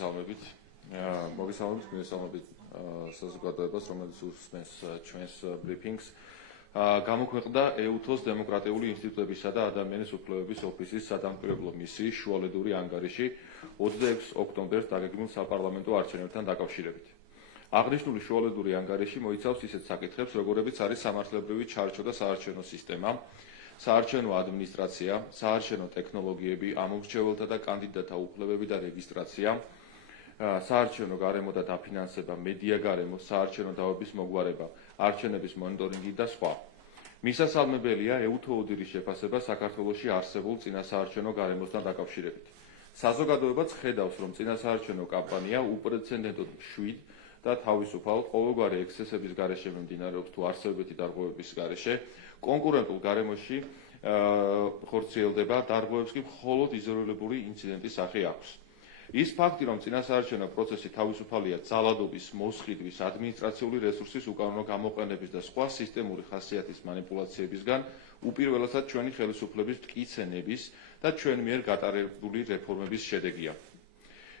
მოგესალმებით. მოგესალმებით საზოგადოებას, რომელიც უსმენს ჩვენს ბრიფინგს. გამოქვეყნდა EUTHO-ს დემოკრატიული ინსტიტუტებისა და ადამიანის უფლებების ოფისის სადამკვირვებლო მისიის შუალედური ანგარიში 26 ოქტომბერს დაგეგმილ საპარლამენტო არჩევნებთან დაკავშირებით. აღნიშნული შუალედური ანგარიში მოიცავს ისეთ საკითხებს, როგორებიც არის სამართლებრივი ჩარჩო და საარჩევნო სისტემა, საარჩევნო ადმინისტრაცია, საარჩევნო ტექნოლოგიები, ამომრჩეველთა და კანდიდატთა უფლებები და რეგისტრაცია, საარჩევნო გარემო და დაფინანსება, მედია გარემო, საარჩევნო დავების მოგვარება, არჩევნების მონიტორინგი და სხვა. მისასალმებელია EUTHO ოდირის შეფასება საქართველოში არსებულ წინასაარჩევნო გარემოსთან დაკავშირებით. საზოგადოებაც ხედავს, რომ წინასაარჩევნო კამპანია უპრეცედენტოდ მშვიდ და თავისუფალ ყოველგვარი ექსცესების გარეშე მიმდინარეობს თუ არსებითი დარღვევების გარეშე, კონკურენტულ გარემოში ხორციელდება, დარღვევებს კი მხოლოდ იზოლირებული ინციდენტის სახე აქვს. ის ფაქტი, რომ წინასაარჩევნო პროცესი თავისუფალია ძალადობის, მოსყიდვის, ადმინისტრაციული რესურსის უკანონო გამოყენების და სხვა სისტემური ხასიათის მანიპულაციებისგან უპირველესად ჩვენი ხელისუფლების მტკიცენების და ჩვენ მიერ გატარებული რეფორმების შედეგია.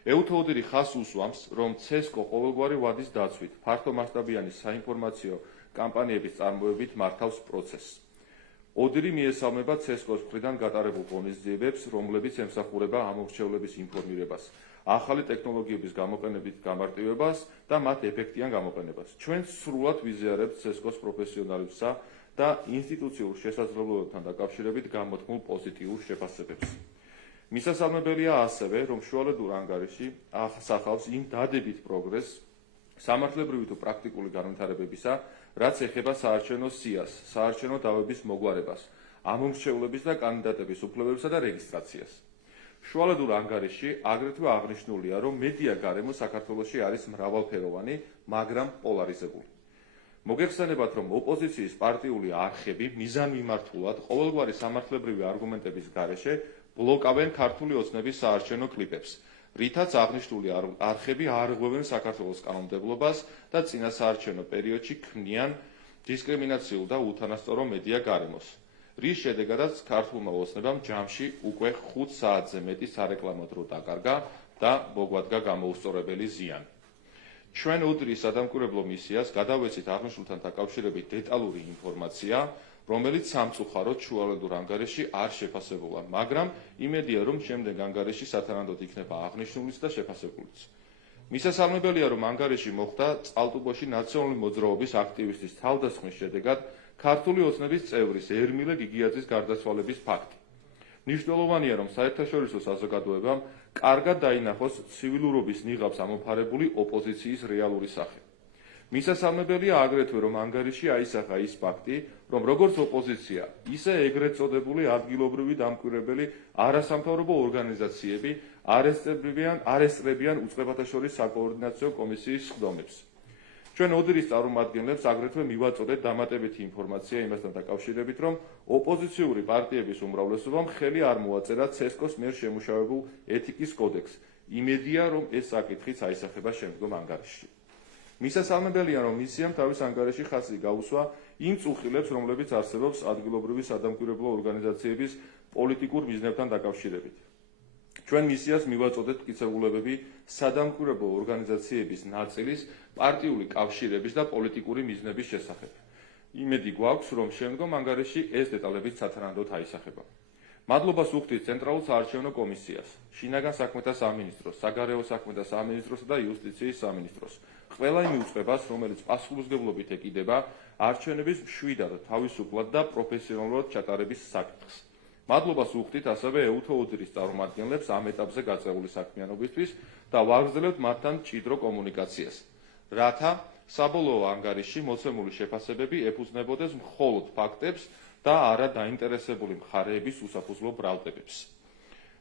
EUTHO ოდირი ხაზს უსვამს, რომ CESCO ყოველგვარი ვადის დაცვით, ფართომასშტაბიანი საინფორმაციო კამპანიების წარმოებით მართავს პროცესს. ოდირი მიესალმება CESCO-ს მხრიდან გატარებულ ღონისძიებებს, რომლებიც ემსახურება ამორჩევლების ინფორმირებას, ახალი ტექნოლოგიების გამოყენებით გამარტივებას და მათ ეფექტიან გამოყენებას. ჩვენ სრულად ვიზიარებთ CESCO-ს პროფესიონალურსა და ინსტიტუციურ შესაძლებლობებთან დაკავშირებით გამოთქმულ პოზიტიურ შეფასებებს. მისასალმებელია ასევე, რომ შუალედურ ანგარიში ახსახავს იმ დადებით პროგრესს სამართლებრივი თუ პრაქტიკული განვითარებებისა, რაც ეხება საარჩევნო სიას, საარჩევნო დავების მოგვარებას, ამომრჩევლების და კანდიდატების უფლებებსა და რეგისტრაციას. შუალედურ ანგარიში აგრეთვე აღნიშნულია, რომ მედია გარემო საქართველოში არის მრავალფეროვანი, მაგრამ პოლარიზებული. მოგეხსენებათ, რომ ოპოზიციის პარტიული არხები მიზანმიმართულად ყოველგვარი სამართლებრივი არგუმენტების გარეშე ბლოკავენ ქართული ოცნების საარჩევნო კლიპებს, რითაც აღნიშნული არხები არღვევენ საქართველოს კანონმდებლობას და წინასაარჩევნო პერიოდში ქმნიან დისკრიმინაციულ და უთანასწორო მედია გარემოს, რის შედეგადაც ქართულმა ოცნებამ ჯამში უკვე 5 საათზე მეტი სარეკლამო დრო დაკარგა და მოგვადგა გამოუსწორებელი ზიანი. ჩვენ ოდირის სადამკვირვებლო მისიას გადავეცით აღნიშნულთან დაკავშირებით დეტალური ინფორმაცია, რომელიც სამწუხაროდ შუალედურ ანგარიში არ შეფასებულა, მაგრამ იმედია, რომ შემდეგ ანგარიში სათანადოდ იქნება აღნიშნულიც და შეფასებულიც. მისასალმებელია, რომ ანგარიში მოხდა წყალტუბოში ნაციონალური მოძრაობის აქტივისტის თავდასხმის შედეგად ქართული ოცნების წევრის ერმილე გიგიაძის გარდაცვალების ფაქტი. მნიშვნელოვანია, რომ საერთაშორისო საზოგადოებამ კარგად დაინახოს ცივილურობის ნიღაბს ამოფარებული ოპოზიციის რეალური სახე. მისასალმებელია აგრეთვე, რომ ანგარიში აისახა ის ფაქტი, რომ როგორც ოპოზიცია, ისე ეგრეთ წოდებული ადგილობრივი დამკვირვებელი არასამთავრობო ორგანიზაციები არესტრებიან უწყებათა შორის საკოორდინაციო კომისიის სხდომებს. ჩვენ ოდირის წარმომადგენლებს აგრეთვე მივაწოდეთ დამატებითი ინფორმაცია იმასთან დაკავშირებით, რომ ოპოზიციური პარტიების უმრავლესობამ ხელი არ მოაწერა CESCO-ს მიერ შემუშავებულ ეთიკის კოდექსს. იმედია, რომ ეს საკითხიც აისახება შემდგომ ანგარიშში. მისასალმებელია, რომ მისიამ თავის ანგარიში ხაზი გაუსვა იმ წუხილებს, რომლებიც არსებობს ადგილობრივი სადამკვირვებლო ორგანიზაციების პოლიტიკურ მიზნებთან დაკავშირებით. ჩვენ მისიას მივაწოდეთ მტკიცებულებები სადამკვირვებლო ორგანიზაციების ნაწილის პარტიული კავშირების და პოლიტიკური მიზნების შესახებ. იმედი გვაქვს, რომ შემდგომ ანგარიში ეს დეტალებიც სათანადოდ აისახება. მადლობას ვუხდით ცენტრალურ საარჩევნო კომისიას, შინაგან საქმეთა სამინისტროს, საგარეო საქმეთა სამინისტროსა და იუსტიციის სამინისტროს, ყველა იმ უწყებას, რომელიც პასუხისმგებლობით ეკიდება არჩევნების მშვიდად, თავისუფლად და პროფესიონალურად ჩატარების საკითხს. მადლობას ვუხდით ასევე EUTHO ოდირის წარმომადგენლებს ამ ეტაპზე გაწეული საქმიანობისთვის და ვაგრძელებთ მათთან მჭიდრო კომუნიკაციას, რათა საბოლოო ანგარიში მოცემული შეფასებები ეფუძნებოდეს მხოლოდ ფაქტებს და არა დაინტერესებული მხარეების უსაფუძვლო ბრალდებებს.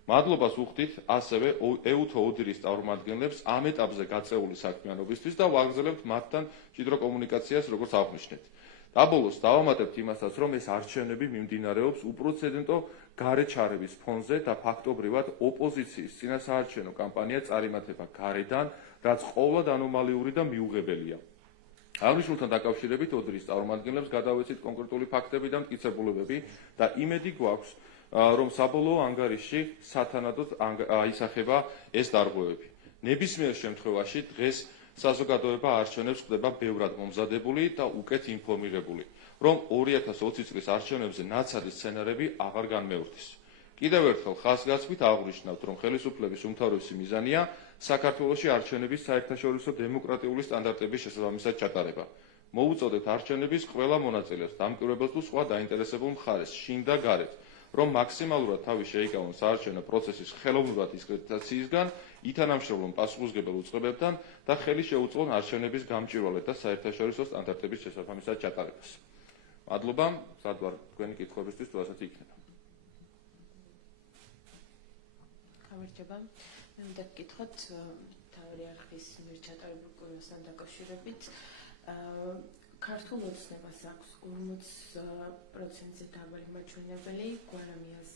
მადლობას ვუხდით ასევე EUTHO ოდირის წარმომადგენლებს ამ ეტაპზე გაწეული საქმიანობისთვის და ვაგრძელებთ მათთან მჭიდრო კომუნიკაციას, როგორც აღვნიშნეთ. დაბოლოს დავამატებთ იმასაც, რომ ეს არჩევნები მიმდინარეობს უპრეცედენტო გარეჩარების ფონზე და ფაქტობრივად ოპოზიციის წინასაარჩევნო კამპანია წარიმატება გარედან, რაც ყოვლად ანომალიური და მიუღებელია. აღნიშნულთან დაკავშირებით ოდირის წარმომადგენლებს გადავეცით კონკრეტული ფაქტები და მტკიცებულებები და იმედი გვაქვს, რომ საბოლოო ანგარიში სათანადოდ აისახება ეს დარღვევები. ნებისმიერ შემთხვევაში დღეს საზოგადოება არჩევნებს ხდება ბევრად მომზადებული და უკეთ ინფორმირებული, რომ 2020 წლის არჩევნებზე ნაცადი სცენარები აღარ განმეორდეს. კიდევ ერთხელ ხაზგასმით აღვნიშნავთ, რომ ხელისუფლების უმთავრესი მიზანია საქართველოში არჩევნების საერთაშორისო დემოკრატიული სტანდარტების შესაბამისად ჩატარება. მოუწოდეთ არჩევნების ყველა მონაწილეს, დამკვირვებელს თუ სხვა დაინტერესებულ მხარეს, შინ და გარეთ, რომ მაქსიმალურად თავი შეიკავონ საარჩევნო პროცესის ხელოვნურად დისკრედიტაციისგან, ითანამშრომლონ პასუხისმგებელ უწყებებთან და ხელი შეუწყონ არჩევნების გამჭვირვალედ და საერთაშორისო სტანდარტების შესაბამისად ჩატარებას. მადლობა, სად ვარ თქვენი კითხვებისთვის, თუ ასეთი იქნება. გამარჯობა. მე მინდა გკითხოთ თავი არხის მიერ ჩატარებულ კურსთან დაკავშირებით. ქართულ ოცნებას აქვს 40%-ზე დაბალი მაჩვენებელი, გვარამიას